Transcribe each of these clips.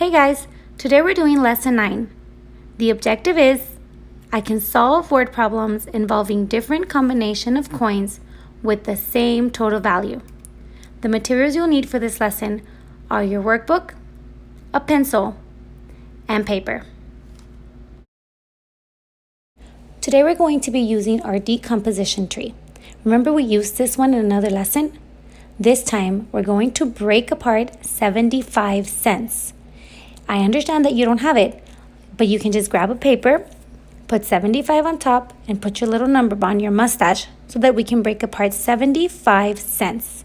Hey guys, today we're doing lesson 9. The objective is I can solve word problems involving different combination of coins with the same total value. The materials you'll need for this lesson are your workbook, a pencil, and paper. Today we're going to be using our decomposition tree. Remember we used this one in another lesson? This time we're going to break apart 75 cents. I understand that you don't have it, but you can just grab a paper, put 75 on top, and put your little number on your mustache so that we can break apart 75 cents.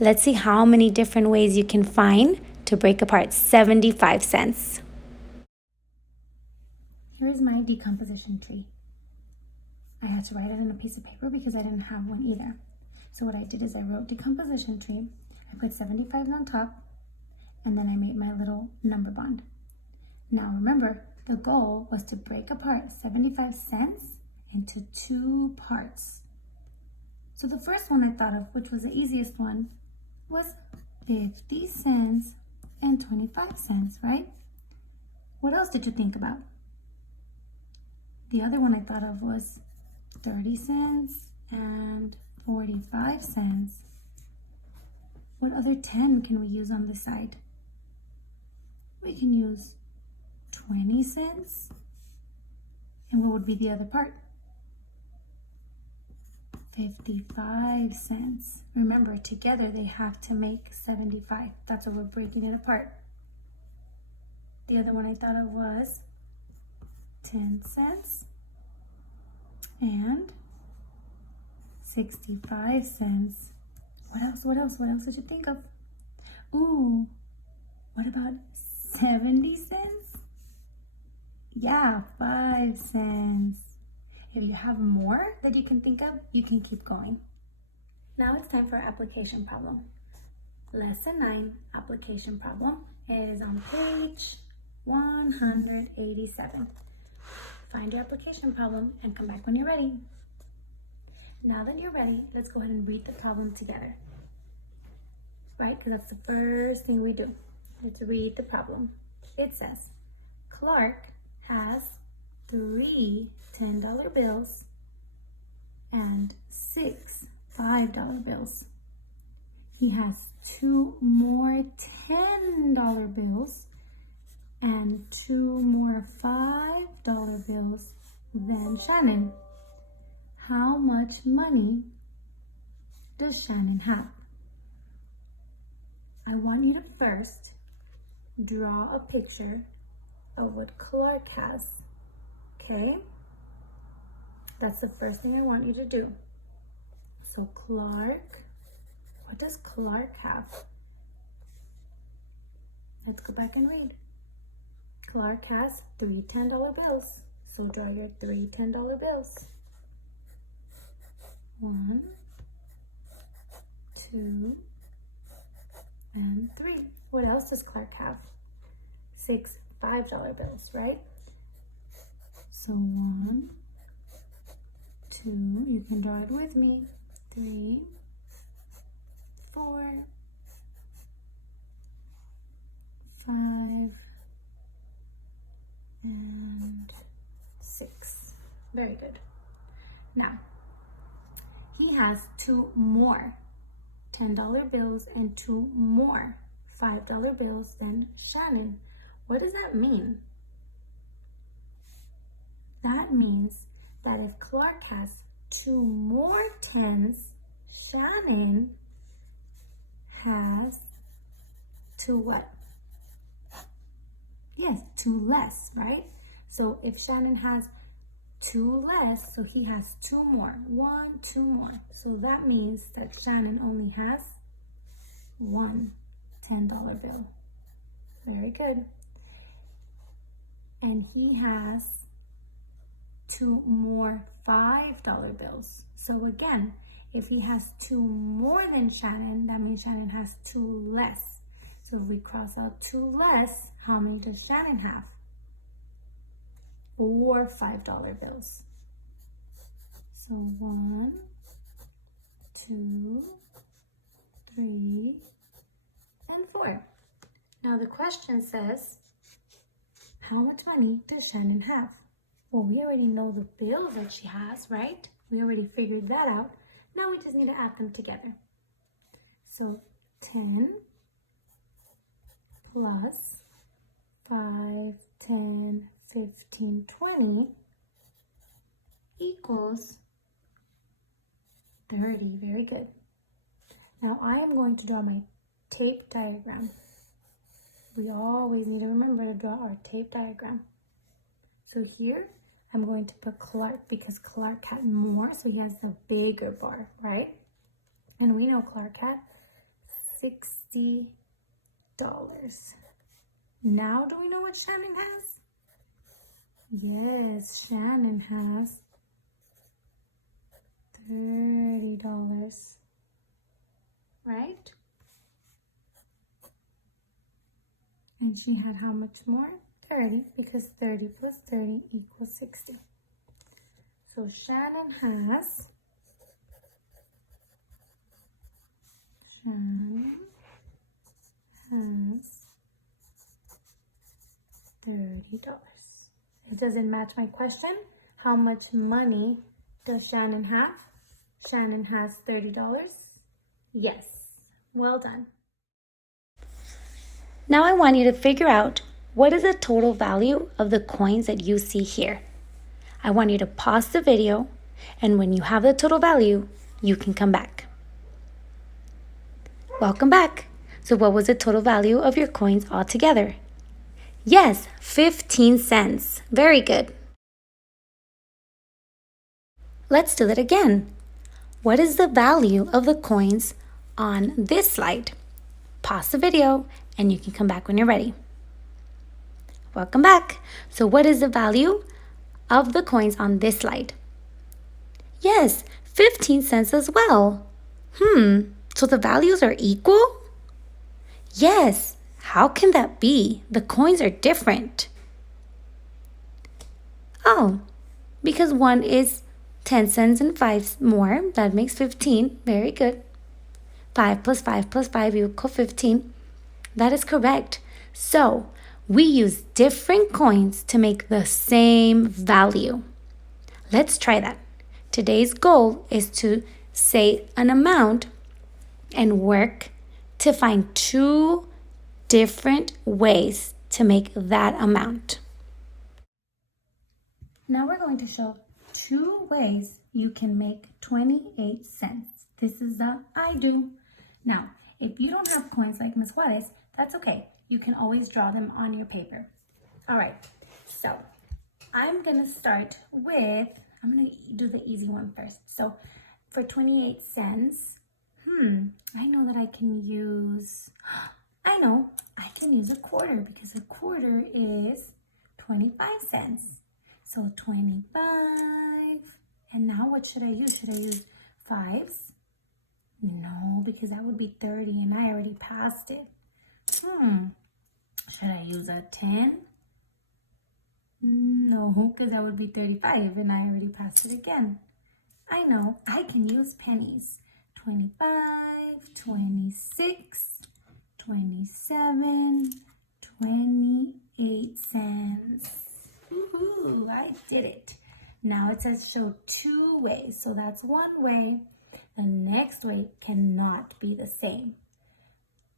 Let's see how many different ways you can find to break apart 75 cents. Here is my decomposition tree. I had to write it on a piece of paper because I didn't have one either. So what I did is I wrote decomposition tree, I put 75 on top, and then I made my little number bond. Now remember, the goal was to break apart 75 cents into 2 parts. So the first one I thought of, which was the easiest one, was 50 cents and 25 cents, right? What else did you think about? The other one I thought of was 30 cents and 45 cents. What other 10 can we use on this side? We can use 20 cents. And what would be the other part? 55 cents. Remember, together they have to make 75. That's why we're breaking it apart. The other one I thought of was 10 cents and 65 cents. What else did you think of? Ooh, what about 70 cents? Yeah, 5 cents. If you have more that you can think of, you can keep going. Now it's time for our application problem. Lesson 9 application problem is on page 187. Find your application problem and come back when you're ready. Now that you're ready, let's go ahead and read the problem together. Right? Because that's the first thing we do. Let's read the problem. It says, Clark has 3 $10 bills and 6 $5 bills. He has 2 more $10 bills and 2 more $5 bills than Shannon. How much money does Shannon have? I want you to first draw a picture of what Clark has, okay? That's the first thing I want you to do. So Clark, what does Clark have? Let's go back and read. Clark has 3 $10 bills. So draw your 3 $10 bills. 1, 2, and 3. What else does Clark have? 6 $5 bills, right? So 1, 2, you can draw it with me. 3, 4, 5, and 6. Very good. Now, he has 2 more $10 bills and 2 more $5 bills than Shannon. What does that mean? That means that if Clark has 2 more 10s, Shannon has 2 what? Yes, 2 less, right? So if Shannon has 2 less, so he has 2 more. 1, 2 more. So that means that Shannon only has 1 $10 bill. Very good. And he has 2 more $5 bills. So again, if he has 2 more than Shannon, that means Shannon has 2 less. So if we cross out 2 less, how many does Shannon have? 4 $5 bills. So 1, 2, 3, and 4. Now the question says, how much money does Shannon have? Well, we already know the bills that she has, right? We already figured that out. Now we just need to add them together. So 10 plus 5, 10, 15, 20 equals 30. Very good. Now I am going to draw my tape diagram. We always need to remember to draw our tape diagram. So here I'm going to put Clark because Clark had more, so he has the bigger bar, right? And we know Clark had $60. Now do we know what Shannon has? Yes, Shannon has $30, right? And she had how much more? 30, because 30 plus 30 equals 60. So Shannon has $30. It doesn't match my question. How much money does Shannon have? Shannon has $30. Yes, well done. Now I want you to figure out what is the total value of the coins that you see here. I want you to pause the video, and when you have the total value, you can come back. Welcome back. So what was the total value of your coins altogether? Yes, 15 cents. Very good. Let's do that again. What is the value of the coins on this slide? Pause the video and you can come back when you're ready. Welcome back. So what is the value of the coins on this slide? Yes, 15 cents as well. So the values are equal? Yes. How can that be? The coins are different. Oh, because one is 10 cents and 5 more. That makes 15. Very good. 5 plus 5 plus 5 equals 15. That is correct. So we use different coins to make the same value. Let's try that. Today's goal is to say an amount and work to find 2 different ways to make that amount. Now we're going to show 2 ways you can make 28 cents. This is the I do. Now, if you don't have coins like Ms. Juarez, that's okay. You can always draw them on your paper. All right, so I'm gonna start with, I'm gonna do the easy one first. So for 28 cents, I know that I can use a quarter because a quarter is 25 cents. So 25, and now what should I use? Should I use 5s? No, because that would be 30 and I already passed it. Should I use a 10? No, because that would be 35 and I already passed it again. I know, I can use pennies. 25, 26, 27, 28 cents. Woohoo, I did it. Now it says show 2 ways. So that's one way. The next way cannot be the same.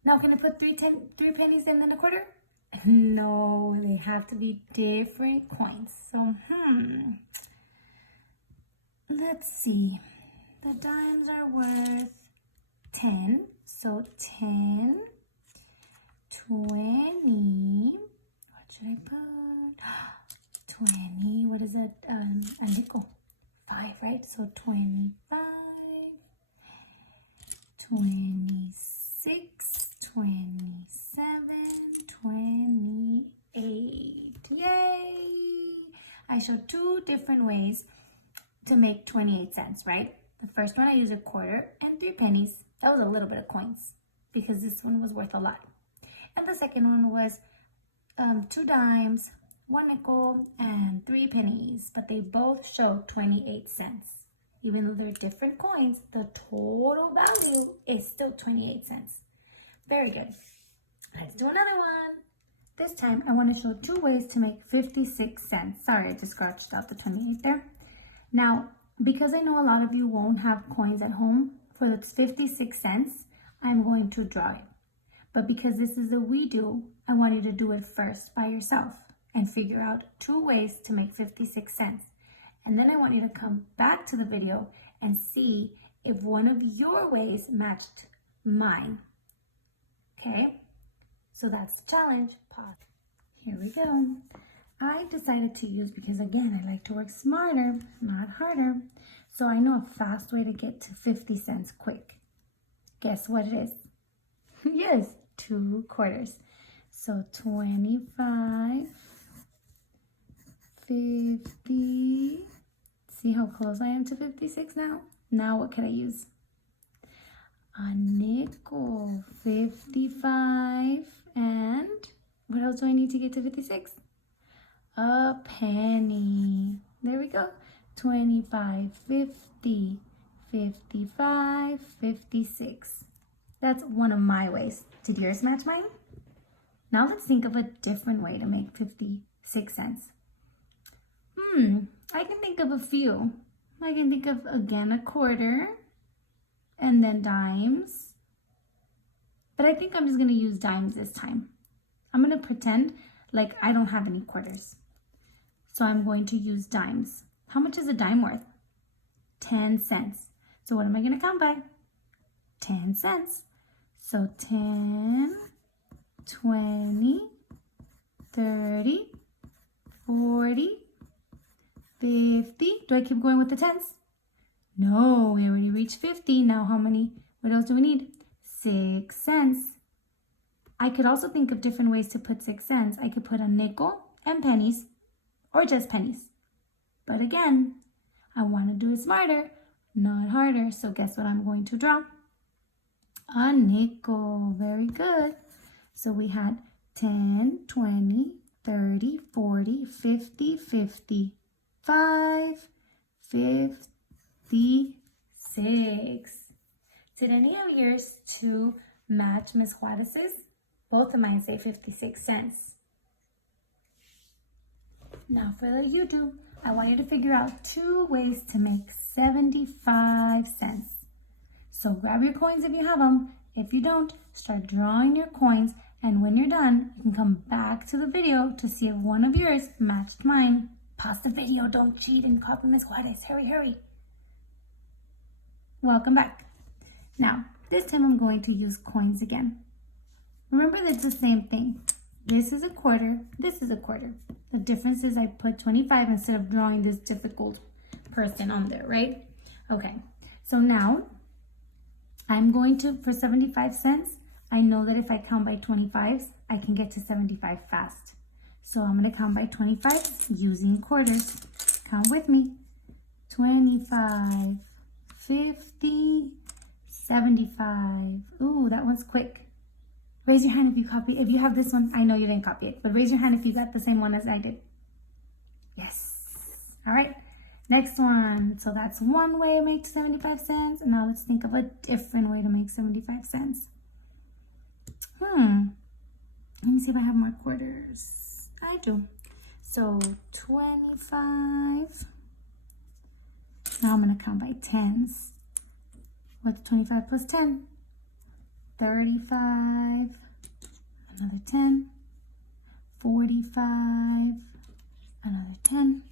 Now, can I put 3 pennies and then a quarter? No, they have to be different coins. So, let's see. The dimes are worth 10. So 10, 20. What should I put? 20. What is that? A nickel. 5, right? So 25, 26, 27, 28. Yay! I showed 2 different ways to make 28 cents, right? The first one I used a quarter and 3 pennies. That was a little bit of coins because this one was worth a lot. And the second one was 2 dimes, 1 nickel, and 3 pennies, but they both show 28 cents. Even though they're different coins, the total value is still 28 cents. Very good. Let's do another one. This time I want to show 2 ways to make 56 cents. Sorry, I just scratched out the 28 there. Now, because I know a lot of you won't have coins at home, for the 56 cents, I'm going to draw it. But because this is a redo, I want you to do it first by yourself and figure out 2 ways to make 56 cents. And then I want you to come back to the video and see if one of your ways matched mine. Okay? So that's the challenge. Pause. Here we go. I decided to use, because again, I like to work smarter, not harder. So I know a fast way to get to 50 cents quick. Guess what it is? Yes, 2 quarters. So 25, 50. See how close I am to 56 now? Now what can I use? A nickel, 55, and what else do I need to get to 56? A penny. There we go. 25, 50, 55, 56. That's one of my ways. Did yours match mine? Now let's think of a different way to make 56 cents. I can think of a few. I can think of, again, a quarter, and then dimes. But I think I'm just going to use dimes this time. I'm going to pretend like I don't have any quarters. So I'm going to use dimes. How much is a dime worth? 10 cents. So what am I going to count by? 10 cents. So 10, 20, 30, 40, 50. Do I keep going with the tens? No, we already reached 50. Now how many? What else do we need? 6 cents. I could also think of different ways to put 6 cents. I could put a nickel and pennies, or just pennies. But again, I want to do it smarter, not harder. So guess what I'm going to draw? A nickel. Very good. So we had 10, 20, 30, 40, 50, 55, 56. Did any of yours two match Miss Juarez's? Both of mine say 56 cents. Now for the YouTube, I want you to figure out 2 ways to make 75 cents. So grab your coins if you have them. If you don't, start drawing your coins, and when you're done, you can come back to the video to see if one of yours matched mine. Pause the video, don't cheat and copy Miss Juarez. Hurry, hurry. Welcome back. Now, this time I'm going to use coins again. Remember, that's the same thing. This is a quarter, this is a quarter. The difference is I put 25 instead of drawing this difficult person on there, right? Okay, so now I'm going to, for 75 cents, I know that if I count by 25s, I can get to 75 fast. So I'm going to count by 25 using quarters. Count with me. 25, 50, 75. Ooh, that one's quick. Raise your hand if you copy. If you have this one, I know you didn't copy it, but raise your hand if you got the same one as I did. Yes. All right. Next one. So that's one way to make 75 cents. And now let's think of a different way to make 75 cents. Let me see if I have more quarters. I do. So 25. Now I'm going to count by tens. What's 25 plus 10? 35. Another 10. 45. Another 10.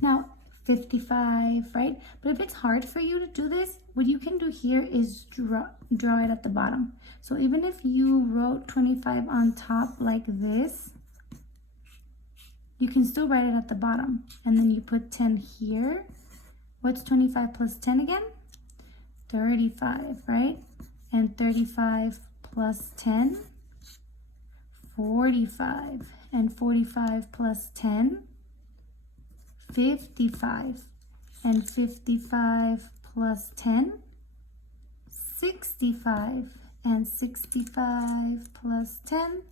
Now 55, right? But if it's hard for you to do this, what you can do here is draw it at the bottom. So even if you wrote 25 on top like this, you can still write it at the bottom. And then you put 10 here. What's 25 plus 10 again? 35, right? And 35 plus 10, 45. And 45 plus 10, 55. And 55 plus 10, 65. And 65 plus 10,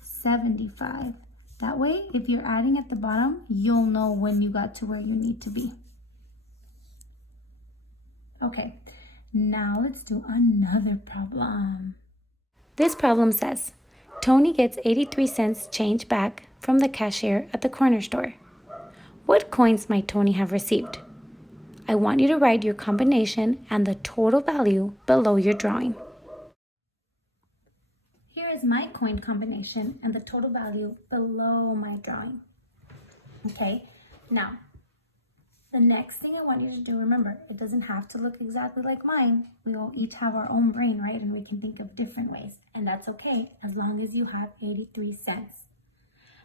75. That way, if you're adding at the bottom, you'll know when you got to where you need to be. Okay, now let's do another problem. This problem says, Tony gets 83 cents change back from the cashier at the corner store. What coins might Tony have received? I want you to write your combination and the total value below your drawing. Here is my coin combination and the total value below my drawing. Okay, now, the next thing I want you to do, remember, it doesn't have to look exactly like mine. We all each have our own brain, right? And we can think of different ways. And that's okay, as long as you have 83 cents.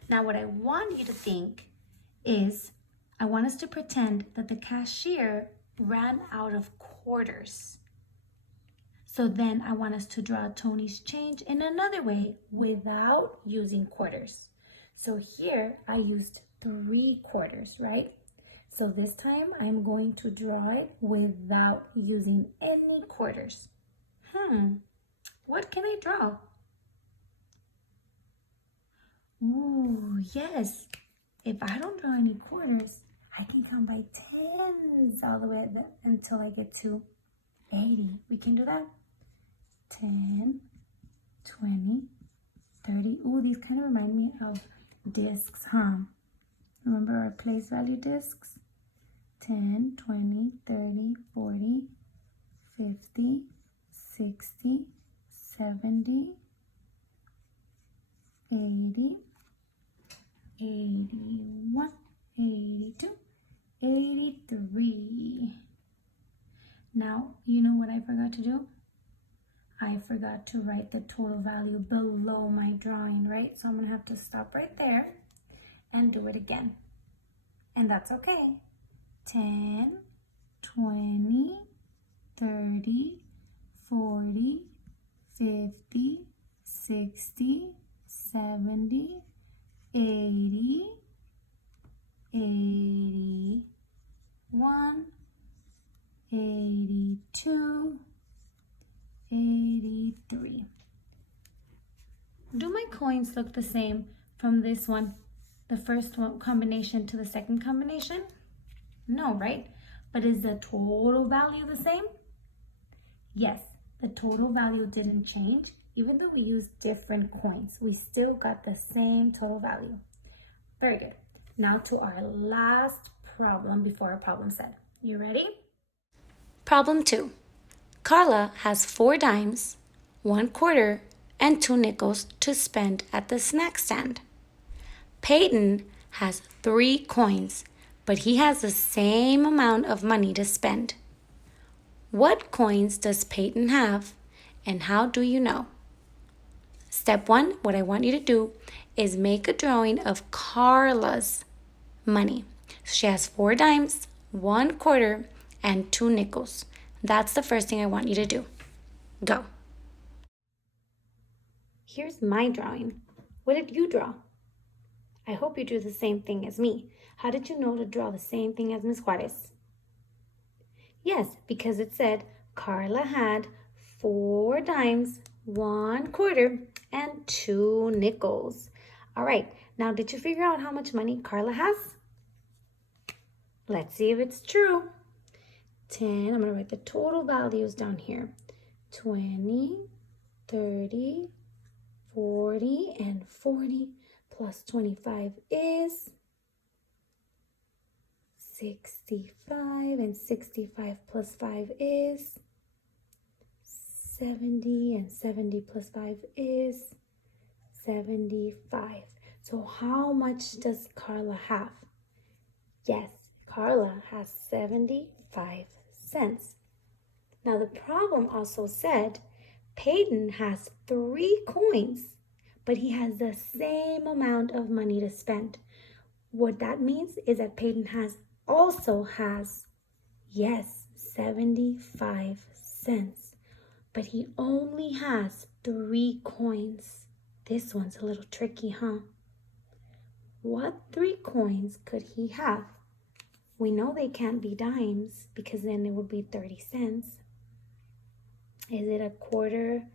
Now, what I want you to think is, I want us to pretend that the cashier ran out of quarters. So then I want us to draw Tony's change in another way without using quarters. So here I used 3 quarters, right? So this time I'm going to draw it without using any quarters. What can I draw? Ooh, yes. If I don't draw any quarters, I can count by tens all the way until I get to 80. We can do that. 10, 20, 30. Ooh, these kind of remind me of discs, huh? Remember our place value discs? 10, 20, 30, 40, 50, 60, 70, 80, 81, 82, 83. Now, you know what I forgot to do? I forgot to write the total value below my drawing, right? So I'm gonna have to stop right there and do it again. And that's okay. 10, 20, 30, 40, 50, 60, 70, 80, 81, 82, 83. Do my coins look the same from this one, the first one combination to the second combination? No, right? But is the total value the same? Yes, the total value didn't change. Even though we used different coins, we still got the same total value. Very good. Now to our last problem before our problem set. You ready? Problem 2. Carla has 4 dimes, 1 quarter, and 2 nickels to spend at the snack stand. Peyton has 3 coins, but he has the same amount of money to spend. What coins does Peyton have, and how do you know? Step 1, what I want you to do is make a drawing of Carla's money. She has 4 dimes, 1 quarter, and 2 nickels. That's the first thing I want you to do. Go. Here's my drawing. What did you draw? I hope you drew the same thing as me. How did you know to draw the same thing as Ms. Juarez? Yes, because it said Carla had 4 dimes, 1 quarter, and 2 nickels. All right, now did you figure out how much money Carla has? Let's see if it's true. 10, I'm going to write the total values down here. 20, 30, 40, and 40 plus 25 is 65, and 65 plus 5 is 70, and 70 plus 5 is 75. So how much does Carla have? Yes, Carla has 75 cents. Now the problem also said Peyton has 3 coins, but he has the same amount of money to spend. What that means is that Peyton also has, yes, 75 cents, but he only has 3 coins. This one's a little tricky, huh? What 3 coins could he have? We know they can't be dimes because then it would be 30 cents. Is it a quarter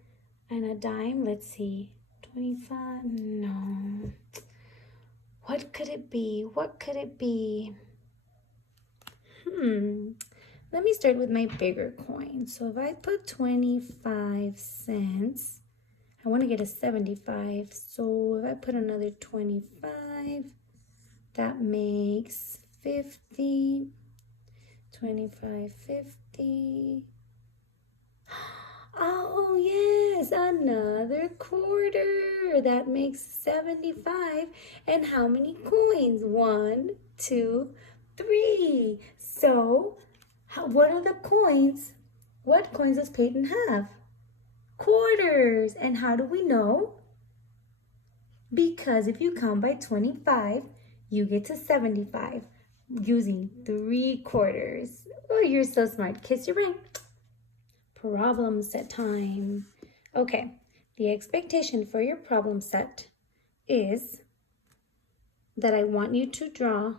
and a dime? Let's see. 25? No. What could it be? What could it be? Let me start with my bigger coin. So if I put 25 cents, I want to get a 75. So if I put another 25, that makes 50. 25, 50. Oh, yes, another quarter. That makes 75. And how many coins? 1, 2, 3. So, what are the coins? What coins does Peyton have? Quarters. And how do we know? Because if you count by 25, you get to 75 using 3 quarters. Oh, you're so smart. Kiss your brain. Problem set time. Okay, the expectation for your problem set is that I want you to draw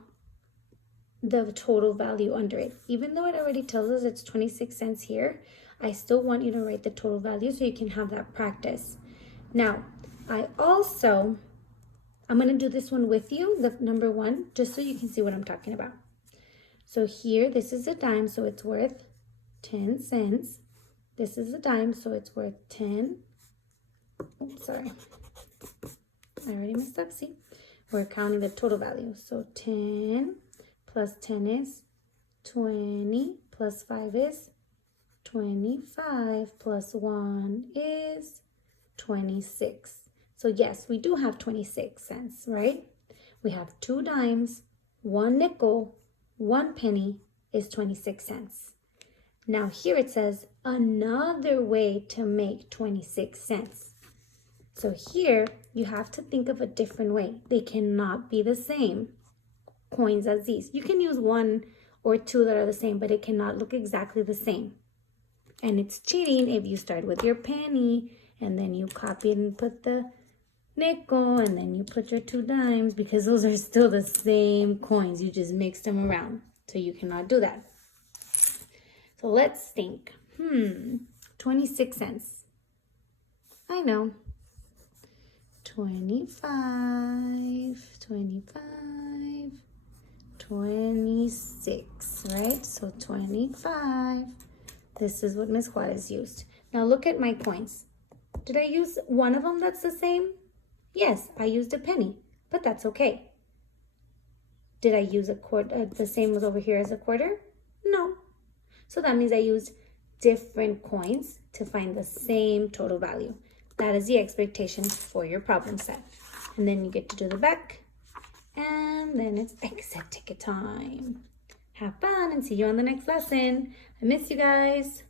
the total value under it. Even though it already tells us it's 26 cents here, I still want you to write the total value so you can have that practice. Now, I'm going to do this one with you, the number 1, just so you can see what I'm talking about. So here, this is a dime, so it's worth 10 cents. This is a dime, so it's worth 10. Oops, sorry. I already messed up, see? We're counting the total value. So 10 plus 10 is 20, plus 5 is 25, plus 1 is 26. So yes, we do have 26 cents, right? We have 2 dimes, 1 nickel, 1 penny is 26 cents. Now here it says another way to make 26 cents. So here you have to think of a different way. They cannot be the same coins as these. You can use 1 or 2 that are the same, but it cannot look exactly the same. And it's cheating if you start with your penny and then you copy and put the nickel and then you put your 2 dimes, because those are still the same coins. You just mixed them around. So you cannot do that. So let's think. 26 cents. I know. 25, 26, right? So 25. This is what Miss Juarez used. Now look at my coins. Did I use one of them that's the same? Yes, I used a penny, but that's okay. Did I use a quarter, the same as over here as a quarter? No. So that means I used different coins to find the same total value. That is the expectation for your problem set. And then you get to do the back. And then it's exit ticket time. Have fun and see you on the next lesson. I miss you guys.